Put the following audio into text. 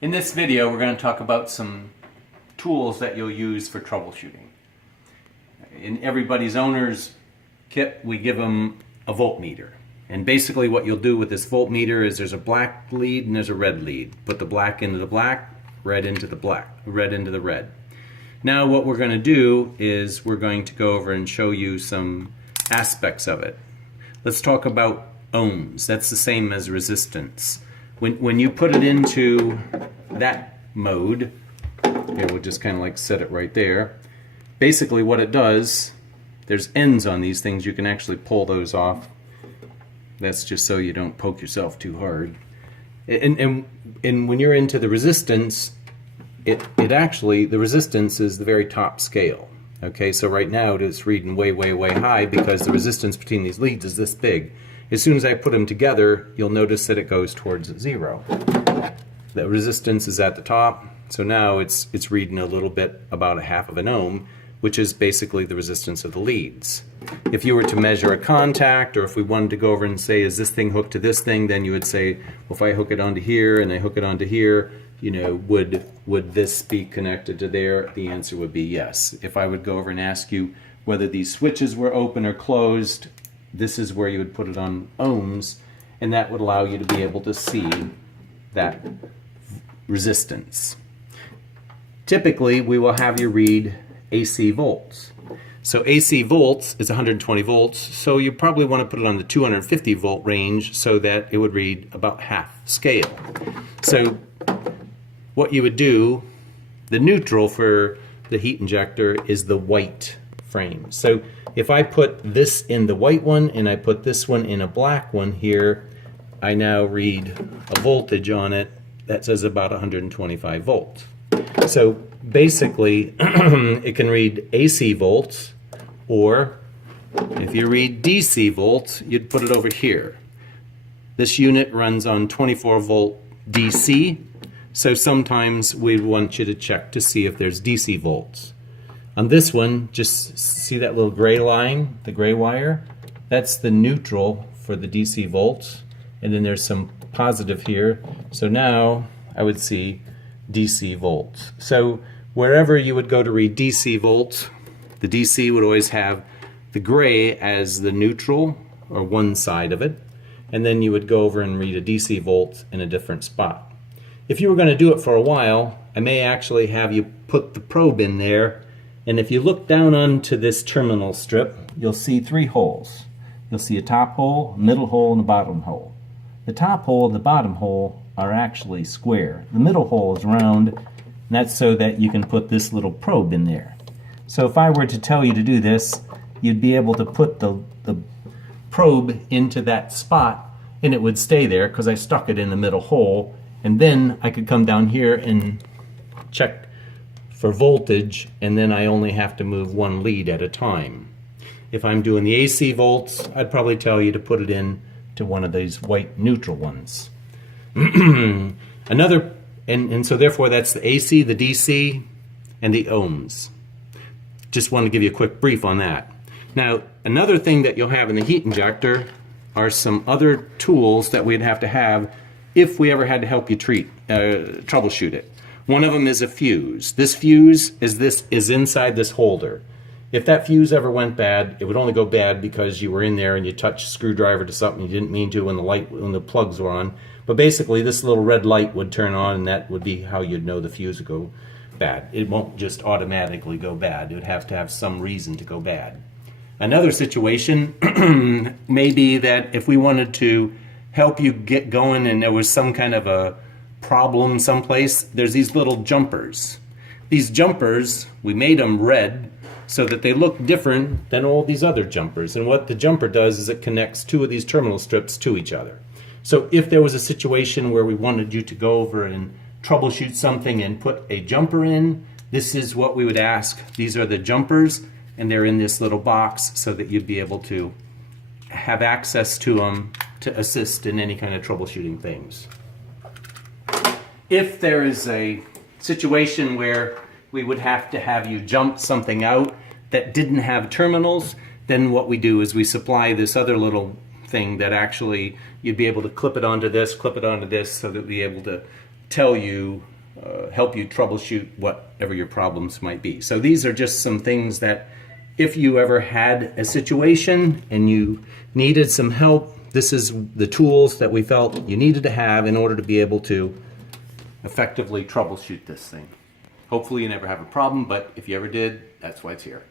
In this video, we're going to talk about some tools that you'll use for troubleshooting. In everybody's owner's kit, we give them a voltmeter. And basically what you'll do with this voltmeter is there's a black lead and there's a red lead. Put the black into the black, red into the black, red into the red. Now what we're going to do is we're going to go over and show you some aspects of it. Let's talk about ohms. That's the same as resistance. When you put it into that mode, okay, we'll just kind of like set it right there. Basically what it does, there's ends on these things, you can actually pull those off. That's just so you don't poke yourself too hard. And when you're into the resistance, it actually, the resistance is the very top scale. Okay, so right now it's reading way, way, way high because the resistance between these leads is this big. As soon as I put them together, you'll notice that it goes towards 0. The resistance is at the top, so now it's reading a little bit about a half of an ohm, which is basically the resistance of the leads. If you were to measure a contact, or if we wanted to go over and say, is this thing hooked to this thing, then you would say, well, if I hook it onto here and I hook it onto here, you know, would this be connected to there? The answer would be yes. If I would go over and ask you whether these switches were open or closed, this is where you would put it on ohms, and that would allow you to be able to see that resistance. Typically, we will have you read AC volts. So AC volts is 120 volts, so you probably want to put it on the 250 volt range so that it would read about half scale. So what you would do, the neutral for the heat injector is the white frame. So if I put this in the white one and I put this one in a black one here, I now read a voltage on it that says about 125 volts. So basically it can read AC volts, or if you read DC volts, you'd put it over here. This unit runs on 24 volt DC, so sometimes we want you to check to see if there's DC volts. On this one, just see that little gray line, the gray wire? That's the neutral for the DC volts, and then there's some positive here. So now I would see DC volts. So wherever you would go to read DC volts, the DC would always have the gray as the neutral, or one side of it, and then you would go over and read a DC volt in a different spot. If you were going to do it for a while, I may actually have you put the probe in there, and if you look down onto this terminal strip, you'll see 3 holes. You'll see a top hole, a middle hole, and a bottom hole. The top hole and the bottom hole are actually square. The middle hole is round, and that's so that you can put this little probe in there. So if I were to tell you to do this, you'd be able to put the probe into that spot, and it would stay there because I stuck it in the middle hole, and then I could come down here and check for voltage, and then I only have to move one lead at a time. If I'm doing the AC volts, I'd probably tell you to put it in to one of these white neutral ones. And so therefore that's the AC, the DC, and the ohms. Just want to give you a quick brief on that. Now, another thing that you'll have in the heat injector are some other tools that we'd have to have if we ever had to help you troubleshoot it. One of them is a fuse. This fuse is inside this holder. If that fuse ever went bad, it would only go bad because you were in there and you touched a screwdriver to something you didn't mean to when the plugs were on. But basically this little red light would turn on, and that would be how you'd know the fuse would go bad. It won't just automatically go bad. It would have to have some reason to go bad. Another situation may be that if we wanted to help you get going and there was some kind of a problem someplace, there's these little jumpers. These jumpers, we made them red so that they look different than all these other jumpers. And what the jumper does is it connects 2 of these terminal strips to each other. So if there was a situation where we wanted you to go over and troubleshoot something and put a jumper in, this is what we would ask. These are the jumpers, and they're in this little box so that you'd be able to have access to them to assist in any kind of troubleshooting things. If there is a situation where we would have to have you jump something out that didn't have terminals, then what we do is we supply this other little thing that actually you'd be able to clip it onto this so that we'd be able to tell you, help you troubleshoot whatever your problems might be. So these are just some things that if you ever had a situation and you needed some help, this is the tools that we felt you needed to have in order to be able to effectively troubleshoot this thing. Hopefully you never have a problem, but if you ever did, that's why it's here.